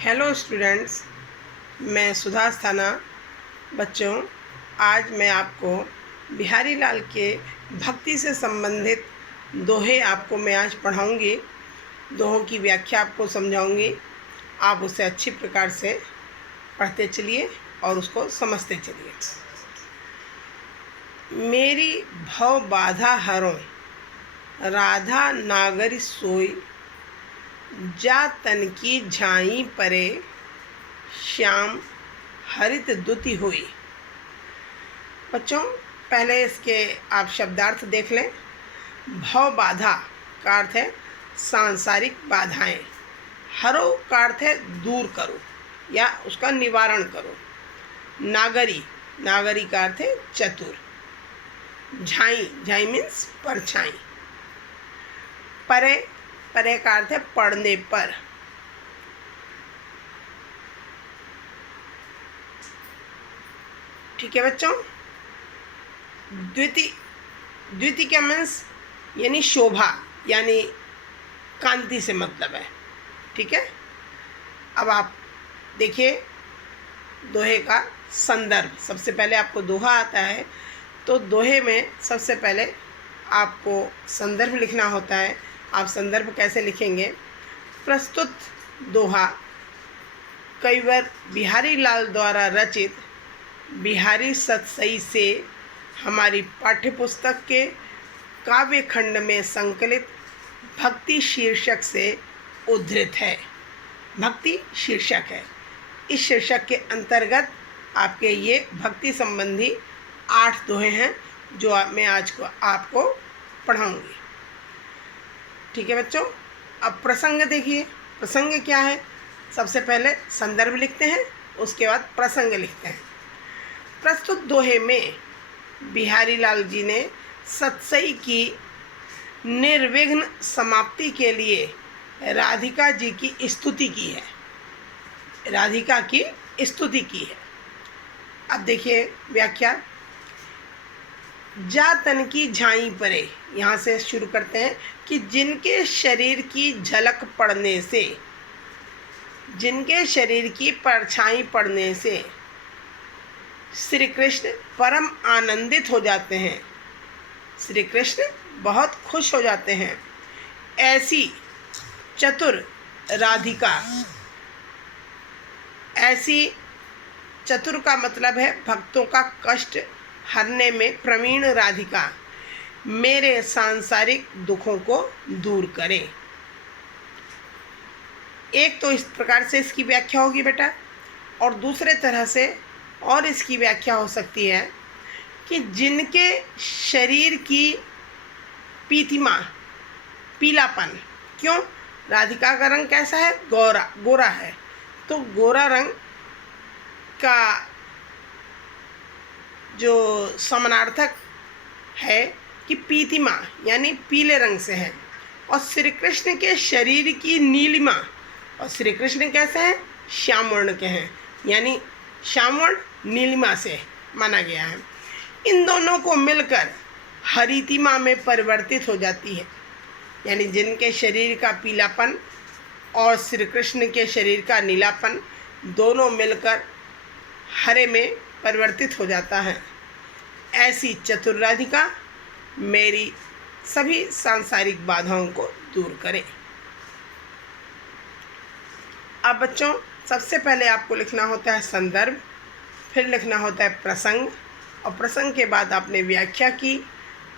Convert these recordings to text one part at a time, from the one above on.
Hello students, मैं सुधा अस्थाना। बच्चों, आज मैं आपको बिहारी लाल के भक्ति से संबंधित दोहे आपको मैं आज पढ़ाऊंगी। दोहों की व्याख्या आपको समझाऊंगी। आप उसे अच्छी प्रकार से पढ़ते चलिए और उसको समझते चलिए। मेरी भव बाधा हरों, राधा नागरी सोई, जा तन की झाई परे, श्याम हरित दुति हुई। बच्चों, पहले इसके आप शब्दार्थ देख लें। भव बाधा का अर्थ है सांसारिक बाधाएं। हरो का अर्थ है दूर करो या उसका निवारण करो। नागरी, नागरी का अर्थ है चतुर। झाई, झाई मीन्स परछाई। परे, परे का अर्थ है पढ़ने पर। ठीक है बच्चों। द्वितीय, द्वितीय क्या मीन्स यानी शोभा, यानी कांति से मतलब है। ठीक है। अब आप देखिए दोहे का संदर्भ। सबसे पहले आपको दोहा आता है तो दोहे में सबसे पहले आपको संदर्भ लिखना होता है। आप संदर्भ कैसे लिखेंगे? प्रस्तुत दोहा कविवर बिहारी लाल द्वारा रचित बिहारी सतसई से हमारी पाठ्यपुस्तक के काव्य खंड में संकलित भक्ति शीर्षक से उद्धृत है। भक्ति शीर्षक है। इस शीर्षक के अंतर्गत आपके ये भक्ति संबंधी 8 दोहे हैं जो मैं आज को आपको पढ़ाऊंगी। ठीक है बच्चों। अब प्रसंग देखिए। प्रसंग क्या है? सबसे पहले संदर्भ लिखते हैं, उसके बाद प्रसंग लिखते हैं। प्रस्तुत दोहे में बिहारी लाल जी ने सतसई की निर्विघ्न समाप्ति के लिए राधिका जी की स्तुति की है। राधिका की स्तुति की है। अब देखिए व्याख्या। जा तन की झाई परे, यहाँ से शुरू करते हैं कि जिनके शरीर की झलक पड़ने से, जिनके शरीर की परछाई पड़ने से श्री कृष्ण परम आनंदित हो जाते हैं। श्री कृष्ण बहुत खुश हो जाते हैं। ऐसी चतुर राधिका, ऐसी चतुर का मतलब है भक्तों का कष्ट हरने में प्रवीण राधिका मेरे सांसारिक दुखों को दूर करे। एक तो इस प्रकार से इसकी व्याख्या होगी बेटा, और दूसरे तरह से और इसकी व्याख्या हो सकती है कि जिनके शरीर की पीतिमा, पीलापन। क्यों? राधिका का रंग कैसा है? गोरा, गोरा है। तो गोरा रंग का जो समानार्थक है कि पीतिमा यानी पीले रंग से है। और श्री कृष्ण के शरीर की नीलिमा, और श्री कृष्ण कैसे हैं? श्याम वर्ण के हैं, यानी श्याम वर्ण नीलिमा से माना गया है। इन दोनों को मिलकर हरितिमा में परिवर्तित हो जाती है। यानी जिनके शरीर का पीलापन और श्री कृष्ण के शरीर का नीलापन दोनों मिलकर हरे में परिवर्तित हो जाता है। ऐसी चतुर राधिका मेरी सभी सांसारिक बाधाओं को दूर करे। अब बच्चों, सबसे पहले आपको लिखना होता है संदर्भ, फिर लिखना होता है प्रसंग, और प्रसंग के बाद आपने व्याख्या की,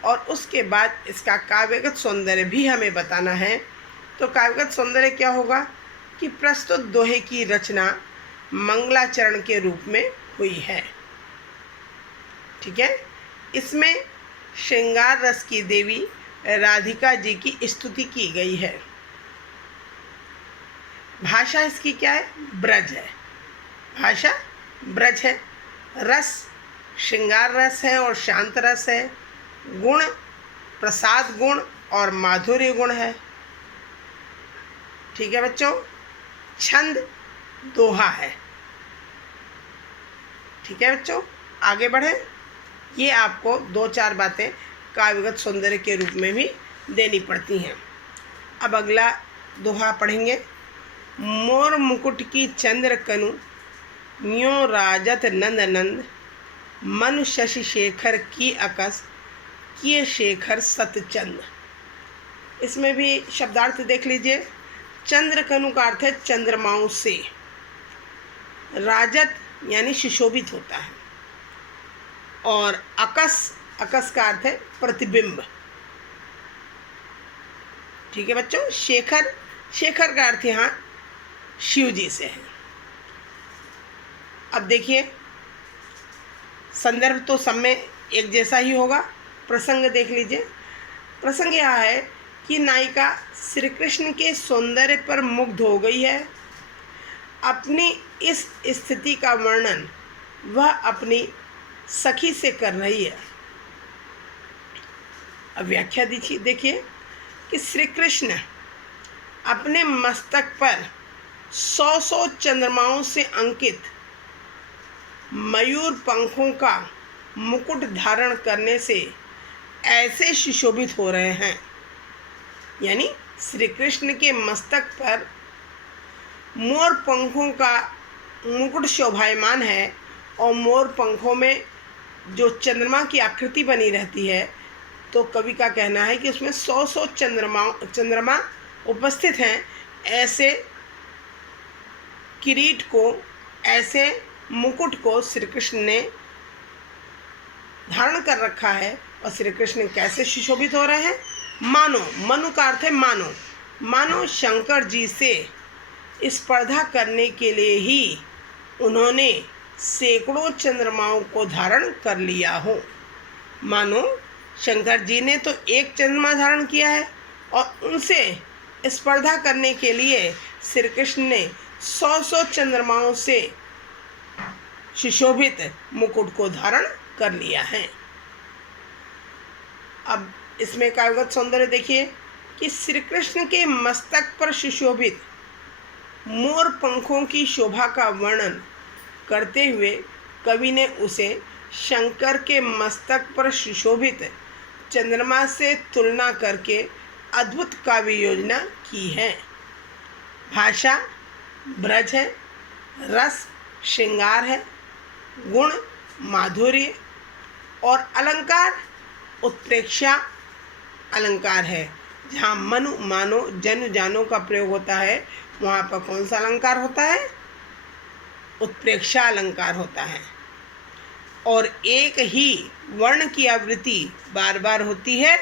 और उसके बाद इसका काव्यगत सौंदर्य भी हमें बताना है। तो काव्यगत सौंदर्य क्या होगा कि प्रस्तुत दोहे की रचना मंगलाचरण के रूप में हुई है। ठीक है। इसमें श्रृंगार रस की देवी राधिका जी की स्तुति की गई है। भाषा इसकी क्या है? ब्रज है। भाषा ब्रज है। रस श्रृंगार रस है और शांत रस है। गुण प्रसाद गुण और माधुर्य गुण है। ठीक है बच्चों। छंद दोहा है। ठीक है बच्चों, आगे बढ़े। ये आपको 2-4 बातें काव्यगत सौंदर्य के रूप में भी देनी पड़ती हैं। अब अगला दोहा पढ़ेंगे। मोर मुकुट की चंद्र कनु, न्यो राजत नंद नंद, मनु शशि शेखर की अकस, किए शेखर सतचंद। इसमें भी शब्दार्थ देख लीजिए। चंद्र कनु का अर्थ है चंद्रमाओं से, राजत यानी सुशोभित होता है, और अकस, अकस का अर्थ है प्रतिबिंब। ठीक है बच्चों। शेखर, शेखर का अर्थ यहाँ शिव जी से है। अब देखिए, संदर्भ तो सब में एक जैसा ही होगा। प्रसंग देख लीजिए। प्रसंग यह है कि नायिका श्री कृष्ण के सौंदर्य पर मुग्ध हो गई है। अपनी इस स्थिति का वर्णन वह अपनी सखी से कर रही है। अब व्याख्या देखिए कि श्री कृष्ण अपने मस्तक पर 100 चंद्रमाओं से अंकित मयूर पंखों का मुकुट धारण करने से ऐसे सुशोभित हो रहे हैं। यानी श्री कृष्ण के मस्तक पर मोर पंखों का मुकुट शोभायमान है, और मोर पंखों में जो चंद्रमा की आकृति बनी रहती है, तो कवि का कहना है कि उसमें 100 चंद्रमा उपस्थित हैं। ऐसे किरीट को, ऐसे मुकुट को श्री कृष्ण ने धारण कर रखा है, और श्री कृष्ण कैसे सुशोभित हो रहे हैं। मानो, मनु का अर्थ है मानो, मानो शंकर जी से स्पर्धा करने के लिए ही उन्होंने सैकड़ों चंद्रमाओं को धारण कर लिया हो। मानो शंकर जी ने तो एक चंद्रमा धारण किया है, और उनसे स्पर्धा करने के लिए श्री कृष्ण ने 100 चंद्रमाओं से सुशोभित मुकुट को धारण कर लिया है। अब इसमें काव्यगत सौंदर्य देखिए कि श्री कृष्ण के मस्तक पर सुशोभित मोर पंखों की शोभा का वर्णन करते हुए कवि ने उसे शंकर के मस्तक पर सुशोभित चंद्रमा से तुलना करके अद्भुत काव्य योजना की है। भाषा ब्रज है, रस श्रृंगार है, गुण माधुर्य, और अलंकार उत्प्रेक्षा अलंकार है। जहाँ मनु मानो जनु जानो का प्रयोग होता है, वहाँ पर कौन सा अलंकार होता है? उत्प्रेक्षा अलंकार होता है। और एक ही वर्ण की आवृत्ति बार बार होती है,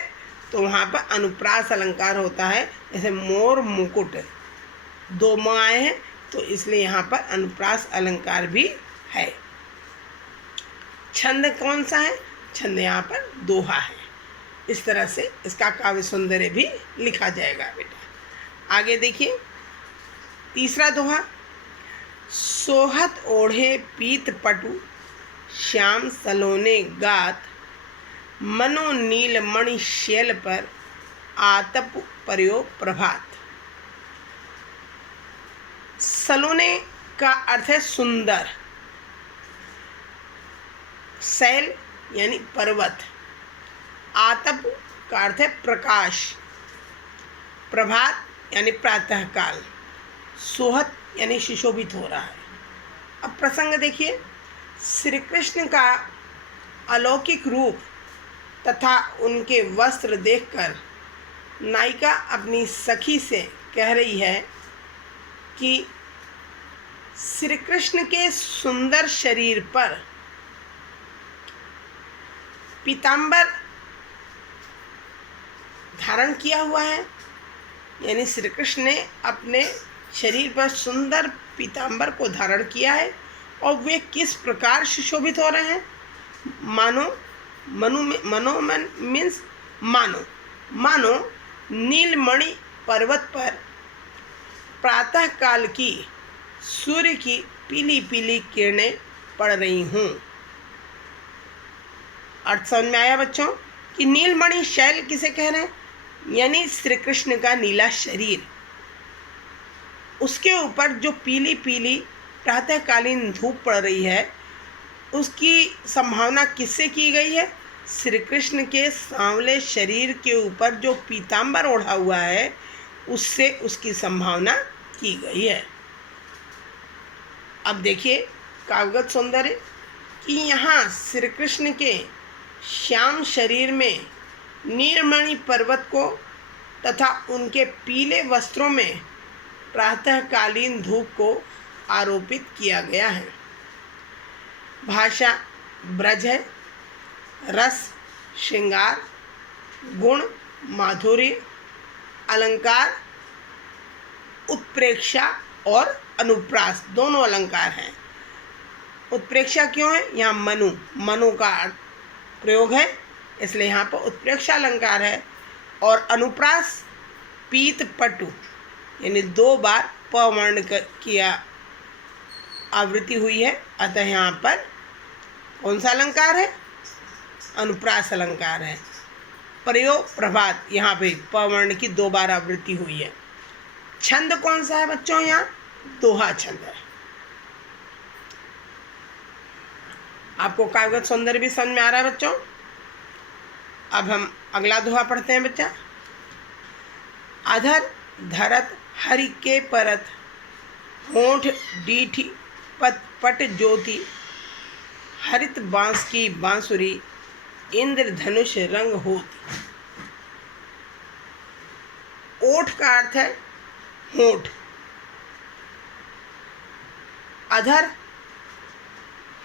तो वहाँ पर अनुप्रास अलंकार होता है। जैसे मोर मुकुट, 2 म आए हैं, तो इसलिए यहाँ पर अनुप्रास अलंकार भी है। छंद कौन सा है? छंद यहाँ पर दोहा है। इस तरह से इसका काव्य सौंदर्य भी लिखा जाएगा बेटा। आगे देखिए, तीसरा दोहा। सोहत ओढ़े पीत पटु, श्याम सलोने गात, मनो नील मणि शैल पर, आतप पर्यो प्रभात। सलोने का अर्थ है सुंदर, शैल यानी पर्वत, आतप का अर्थ है प्रकाश, प्रभात यानी प्रातःकाल, सोहत यानी सुशोभित हो रहा है। अब प्रसंग देखिए। श्री कृष्ण का अलौकिक रूप तथा उनके वस्त्र देखकर नायिका अपनी सखी से कह रही है कि श्री कृष्ण के सुंदर शरीर पर पीतांबर धारण किया हुआ है। यानी श्री कृष्ण ने अपने शरीर पर सुंदर पीतांबर को धारण किया है, और वे किस प्रकार सुशोभित हो रहे हैं। मनो मीन्स मानो नीलमणि पर्वत पर प्रातः काल की सूर्य की पीली पीली किरणें पड़ रही हूँ। अर्थ समझ में आया बच्चों कि नीलमणि शैल किसे कह रहे हैं? यानी श्री कृष्ण का नीला शरीर, उसके ऊपर जो पीली पीली प्रातःकालीन धूप पड़ रही है, उसकी संभावना किससे की गई है? श्री कृष्ण के सांवले शरीर के ऊपर जो पीतांबर ओढ़ा हुआ है, उससे उसकी संभावना की गई है। अब देखिए काव्यगत सौंदर्य कि यहाँ श्री कृष्ण के श्याम शरीर में नीलमणि पर्वत को तथा उनके पीले वस्त्रों में प्रातःकालीन धूप को आरोपित किया गया है। भाषा ब्रज है, रस श्रृंगार, गुण माधुर्य, अलंकार उत्प्रेक्षा और अनुप्रास दोनों अलंकार हैं। उत्प्रेक्षा क्यों है? यहाँ मनु का प्रयोग है, इसलिए यहाँ पर उत्प्रेक्षा अलंकार है। और अनुप्रास पीत पटु यानी 2 बार प वर्ण की आवृत्ति हुई है, अतः यहाँ पर कौन सा अलंकार है? अनुप्रास अलंकार है। प्रयोग प्रभात, यहाँ पे प वर्ण की 2 बार आवृत्ति हुई है। छंद कौन सा है बच्चों? यहाँ दोहा छंद है। आपको काव्यगत सौंदर्य भी समझ में आ रहा है बच्चों? अब हम अगला दोहा पढ़ते हैं बच्चा। अधर धरत हरि के परत, होंठ डीठी पट ज्योति, हरित बांस की बांसुरी, इंद्र धनुष रंग होती। ओठ का अर्थ है होंठ। अधर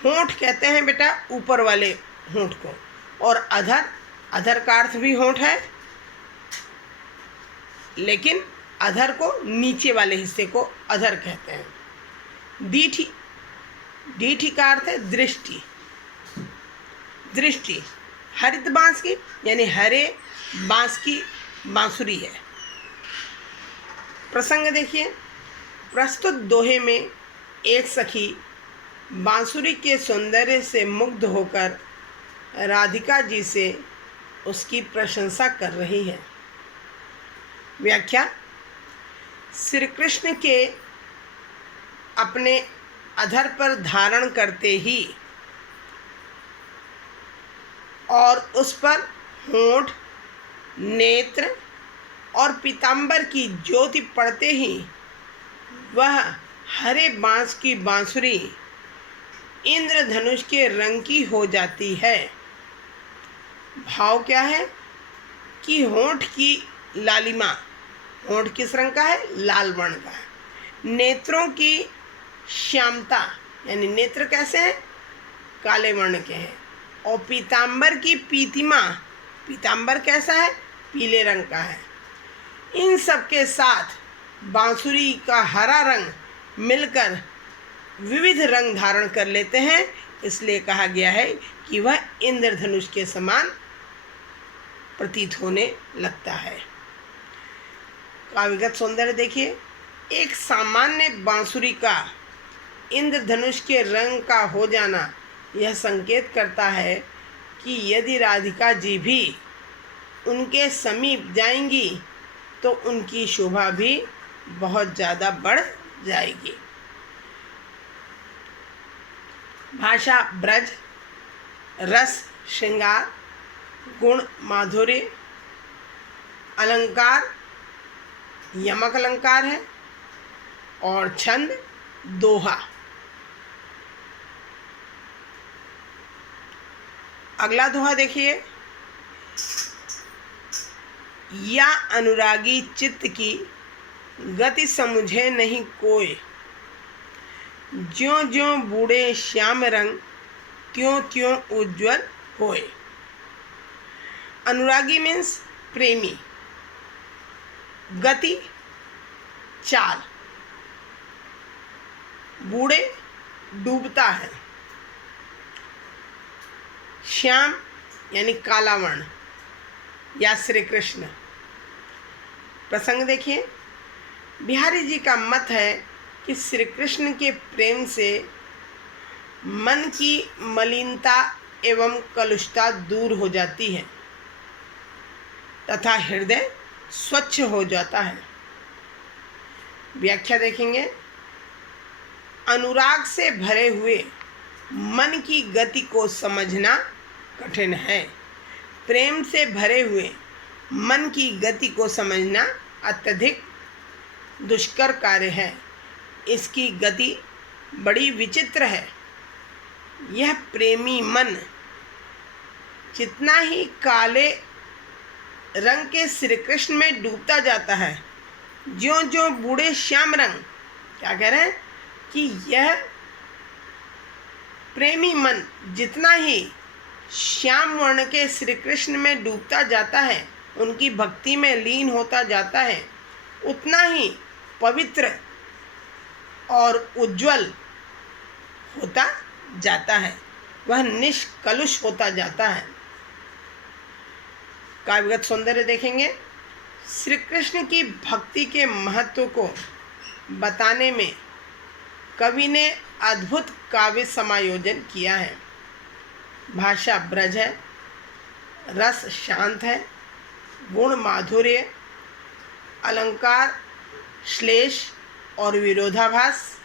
होंठ कहते हैं बेटा ऊपर वाले होंठ को, और अधर का अर्थ भी होंठ है, लेकिन अधर को नीचे वाले हिस्से को अधर कहते हैं। डीठी का अर्थ है दृष्टि। हरित बांस की यानी हरे बांस की बांसुरी है। प्रसंग देखिए। प्रस्तुत दोहे में एक सखी बांसुरी के सौंदर्य से मुग्ध होकर राधिका जी से उसकी प्रशंसा कर रही है। व्याख्या। श्री कृष्ण के अपने अधर पर धारण करते ही और उस पर होंठ, नेत्र और पीतांबर की ज्योति पड़ते ही वह हरे बांस की बांसुरी इंद्रधनुष के रंग की हो जाती है। भाव क्या है कि होंठ की लालिमा, होंठ किस रंग का है? लाल वर्ण का है। नेत्रों की श्यामता यानी नेत्र कैसे हैं? काले वर्ण के हैं। और पीतांबर की पीतिमा, पीतांबर कैसा है? पीले रंग का है। इन सब के साथ बांसुरी का हरा रंग मिलकर विविध रंग धारण कर लेते हैं, इसलिए कहा गया है कि वह इंद्रधनुष के समान प्रतीत होने लगता है। काव्यगत सौंदर्य देखिए। एक सामान्य बांसुरी का इंद्रधनुष के रंग का हो जाना यह संकेत करता है कि यदि राधिका जी भी उनके समीप जाएंगी तो उनकी शोभा भी बहुत ज़्यादा बढ़ जाएगी। भाषा ब्रज, रस श्रृंगार, गुण माधुर्य, अलंकार यमक अलंकार है, और छंद दोहा। अगला दोहा देखिए। या अनुरागी चित्त की गति समझे नहीं कोई, ज्यों ज्यों बूढ़े श्याम रंग त्यों त्यों उज्ज्वल होए। अनुरागी मीन्स प्रेमी, गति चाल, बूढ़े डूबता है, श्याम यानी काला वर्ण या श्री कृष्ण। प्रसंग देखिए। बिहारी जी का मत है कि श्री कृष्ण के प्रेम से मन की मलिनता एवं कलुषता दूर हो जाती है तथा हृदय स्वच्छ हो जाता है। व्याख्या देखेंगे। अनुराग से भरे हुए मन की गति को समझना कठिन है, प्रेम से भरे हुए मन की गति को समझना अत्यधिक दुष्कर कार्य है। इसकी गति बड़ी विचित्र है। यह प्रेमी मन जितना ही काले रंग के श्री कृष्ण में डूबता जाता है, ज्यों ज्यों बूढ़े श्याम रंग, क्या कह रहे हैं कि यह प्रेमी मन जितना ही श्याम वर्ण के श्री कृष्ण में डूबता जाता है, उनकी भक्ति में लीन होता जाता है, उतना ही पवित्र और उज्जवल होता जाता है, वह निष्कलुष होता जाता है। काव्यगत सौंदर्य देखेंगे। श्री कृष्ण की भक्ति के महत्व को बताने में कवि ने अद्भुत काव्य समायोजन किया है। भाषा ब्रज है, रस शांत है, गुण माधुर्य, अलंकार श्लेष और विरोधाभास।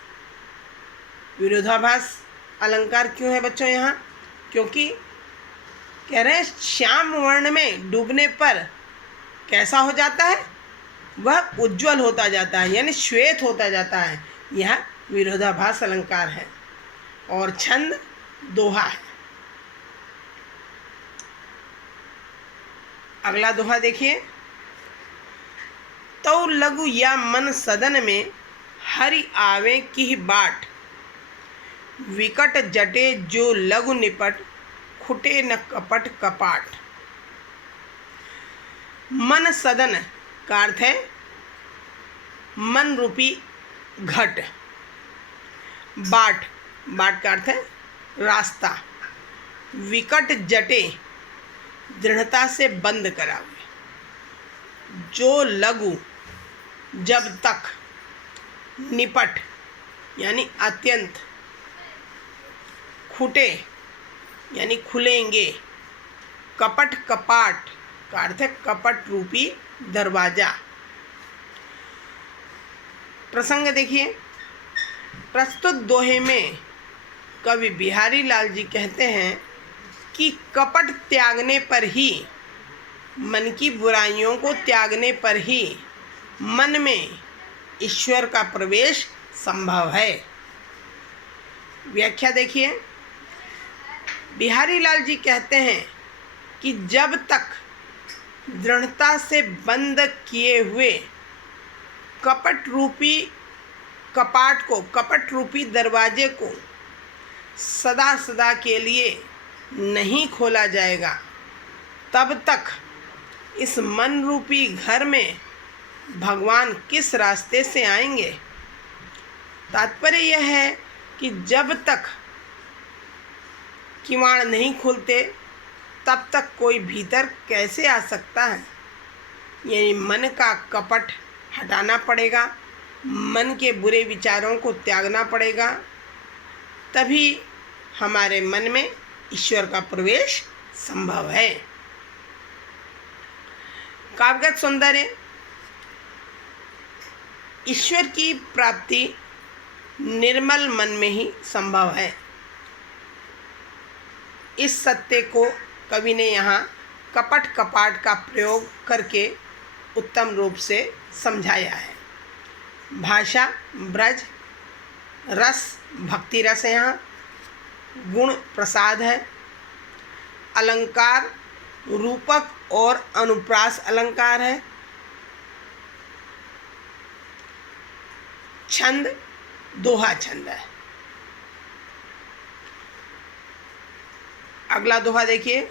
विरोधाभास अलंकार क्यों है बच्चों यहाँ? क्योंकि कह रहे हैं श्याम वर्ण में डूबने पर कैसा हो जाता है, वह उज्जवल होता जाता है, यानी श्वेत होता जाता है। यह विरोधाभास अलंकार है। और छंद दोहा है। अगला दोहा देखिए। तो लघु या मन सदन में हरि आवे की बाट, विकट जटे जो लघु निपट, खुटे न कपट कपाट। मन सदन का अर्थ है मन रूपी घट। बाट, बाट का अर्थ है रास्ता। विकट जटे दृढ़ता से बंद करा हुए। जो लघु जब तक, निपट यानी अत्यंत, खुटे यानी खुलेंगे, कपट कपाट का अर्थ है कपट रूपी दरवाजा। प्रसंग देखिए। प्रस्तुत दोहे में कवि बिहारी लाल जी कहते हैं कि कपट त्यागने पर ही, मन की बुराइयों को त्यागने पर ही मन में ईश्वर का प्रवेश संभव है। व्याख्या देखिए। बिहारी लाल जी कहते हैं कि जब तक दृढ़ता से बंद किए हुए कपट रूपी कपाट को, कपट रूपी दरवाजे को सदा सदा के लिए नहीं खोला जाएगा, तब तक इस मन रूपी घर में भगवान किस रास्ते से आएंगे। तात्पर्य यह है कि जब तक किवाड़ नहीं खुलते तब तक कोई भीतर कैसे आ सकता है। यानी मन का कपट हटाना पड़ेगा, मन के बुरे विचारों को त्यागना पड़ेगा, तभी हमारे मन में ईश्वर का प्रवेश संभव है। काव्यगत सौंदर्य। ईश्वर की प्राप्ति निर्मल मन में ही संभव है। इस सत्य को कवि ने यहाँ कपट कपाट का प्रयोग करके उत्तम रूप से समझाया है। भाषा ब्रज, रस भक्ति रस है, यहाँ गुण प्रसाद है, अलंकार रूपक और अनुप्रास अलंकार है, छंद दोहा छंद है। अगला दोहा देखिए।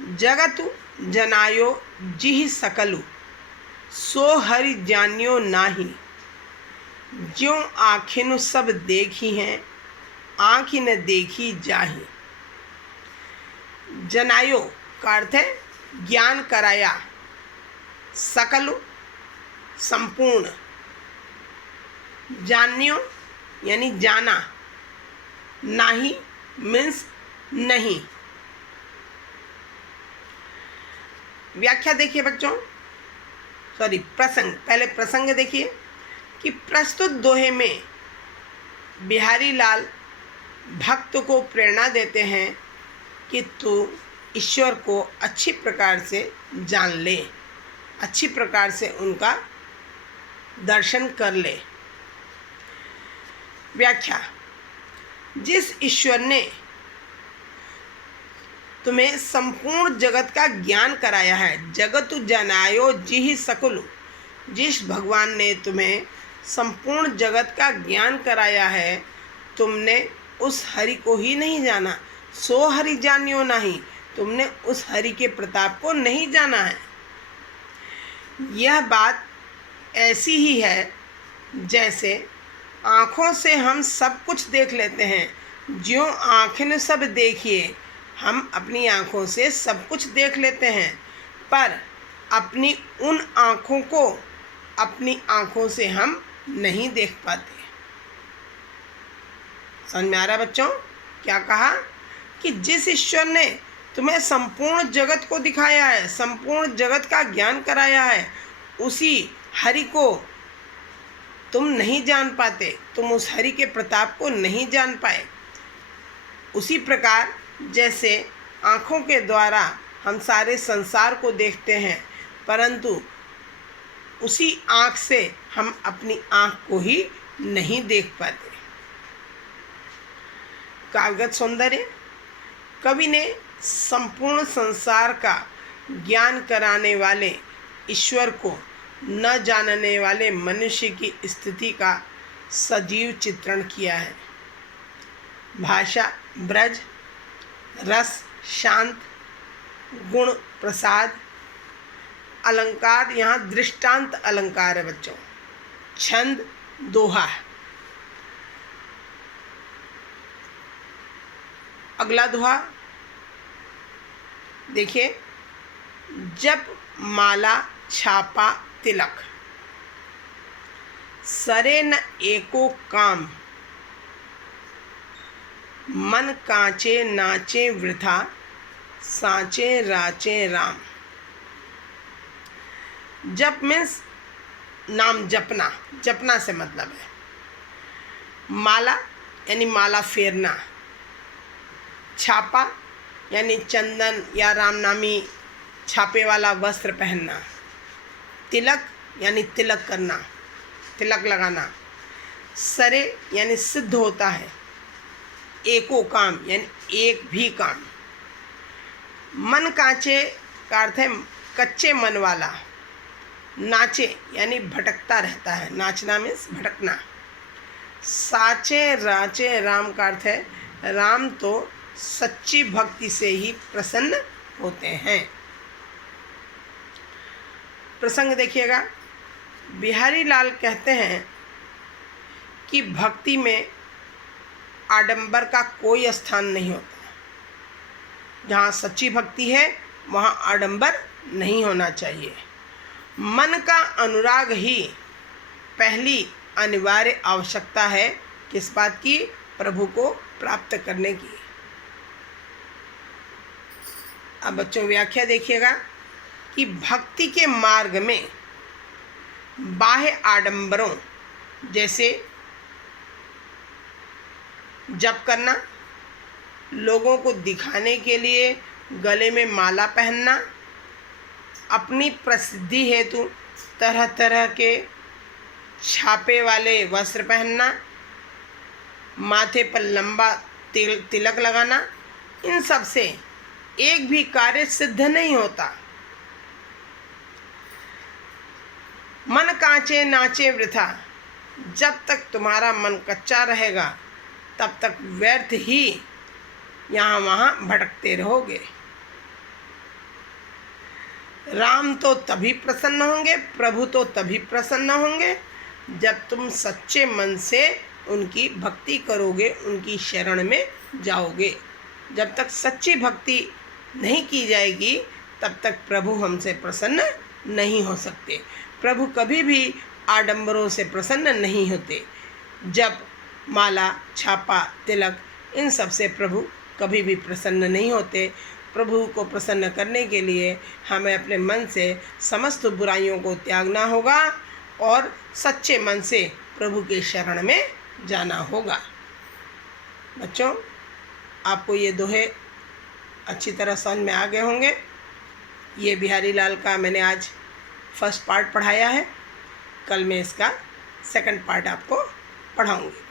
जगतु जनायो जिहि सकलु, सो हरि जानियो नाही, ज्यों आँखिन सब देखी हैं, आँख न देखी जाही। जनायो का अर्थ है ज्ञान कराया, सकलु संपूर्ण, जान्यो यानी जाना, नाही मीन्स नहीं। व्याख्या देखिए बच्चों, सॉरी प्रसंग, पहले प्रसंग देखिए कि प्रस्तुत दोहे में बिहारी लाल भक्त को प्रेरणा देते हैं कि तू ईश्वर को अच्छी प्रकार से जान ले, अच्छी प्रकार से उनका दर्शन कर ले। व्याख्या: जिस ईश्वर ने तुम्हें संपूर्ण जगत का ज्ञान कराया है, जगतु जनायो जिहि सकलु, जिस भगवान ने तुम्हें संपूर्ण जगत का ज्ञान कराया है, तुमने उस हरि को ही नहीं जाना। सो हरि जानियो नहीं, तुमने उस हरि के प्रताप को नहीं जाना है। यह बात ऐसी ही है जैसे आँखों से हम सब कुछ देख लेते हैं। ज्यों आँखें सब देखिए, हम अपनी आँखों से सब कुछ देख लेते हैं, पर अपनी उन आँखों को अपनी आँखों से हम नहीं देख पाते। समझ में आ रहा है बच्चों? क्या कहा कि जिस ईश्वर ने तुम्हें संपूर्ण जगत को दिखाया है, संपूर्ण जगत का ज्ञान कराया है, उसी हरि को तुम नहीं जान पाते, तुम उस हरि के प्रताप को नहीं जान पाए। उसी प्रकार जैसे आँखों के द्वारा हम सारे संसार को देखते हैं, परंतु उसी आँख से हम अपनी आँख को ही नहीं देख पाते। काव्यगत सौंदर्य: कवि ने संपूर्ण संसार का ज्ञान कराने वाले ईश्वर को न जानने वाले मनुष्य की स्थिति का सजीव चित्रण किया है। भाषा ब्रज, रस शांत, गुण प्रसाद, अलंकार यहाँ दृष्टांत अलंकार है बच्चों, छंद दोहा है। अगला दोहा देखिए: जप माला छापा तिलक, सरे न एको काम, मन कांचे नाचे वृथा, सांचे राचे राम। जप मीन्स नाम जपना, जपना से मतलब है। माला यानी माला फेरना, छापा यानी चंदन या रामनामी छापे वाला वस्त्र पहनना, तिलक यानी तिलक करना, तिलक लगाना, सरे यानी सिद्ध होता है, एको काम यानी एक भी काम, मन कांचे का अर्थ है कच्चे मन वाला, नाचे यानी भटकता रहता है, नाचना मीन्स भटकना, साचे राचे राम का अर्थ है राम तो सच्ची भक्ति से ही प्रसन्न होते हैं। प्रसंग देखिएगा: बिहारी लाल कहते हैं कि भक्ति में आडंबर का कोई स्थान नहीं होता। जहाँ सच्ची भक्ति है वहाँ आडंबर नहीं होना चाहिए। मन का अनुराग ही पहली अनिवार्य आवश्यकता है। किस बात की? प्रभु को प्राप्त करने की। अब बच्चों व्याख्या देखिएगा कि भक्ति के मार्ग में बाह्य आडंबरों जैसे जप करना, लोगों को दिखाने के लिए गले में माला पहनना, अपनी प्रसिद्धि हेतु तरह तरह के छापे वाले वस्त्र पहनना, माथे पर लंबा तिलक लगाना, इन सब से एक भी कार्य सिद्ध नहीं होता। मन कांचे नाचे वृथा, जब तक तुम्हारा मन कच्चा रहेगा तब तक व्यर्थ ही यहाँ वहाँ भटकते रहोगे। राम तो तभी प्रसन्न होंगे, प्रभु तो तभी प्रसन्न होंगे जब तुम सच्चे मन से उनकी भक्ति करोगे, उनकी शरण में जाओगे। जब तक सच्ची भक्ति नहीं की जाएगी तब तक प्रभु हमसे प्रसन्न नहीं हो सकते। प्रभु कभी भी आडंबरों से प्रसन्न नहीं होते। जब माला छापा तिलक इन सब से प्रभु कभी भी प्रसन्न नहीं होते। प्रभु को प्रसन्न करने के लिए हमें अपने मन से समस्त बुराइयों को त्यागना होगा और सच्चे मन से प्रभु के शरण में जाना होगा। बच्चों, आपको ये दोहे अच्छी तरह समझ में आ गए होंगे। ये बिहारी लाल का मैंने आज फर्स्ट पार्ट पढ़ाया है। कल मैं इसका सेकंड पार्ट आपको पढ़ाऊँगी।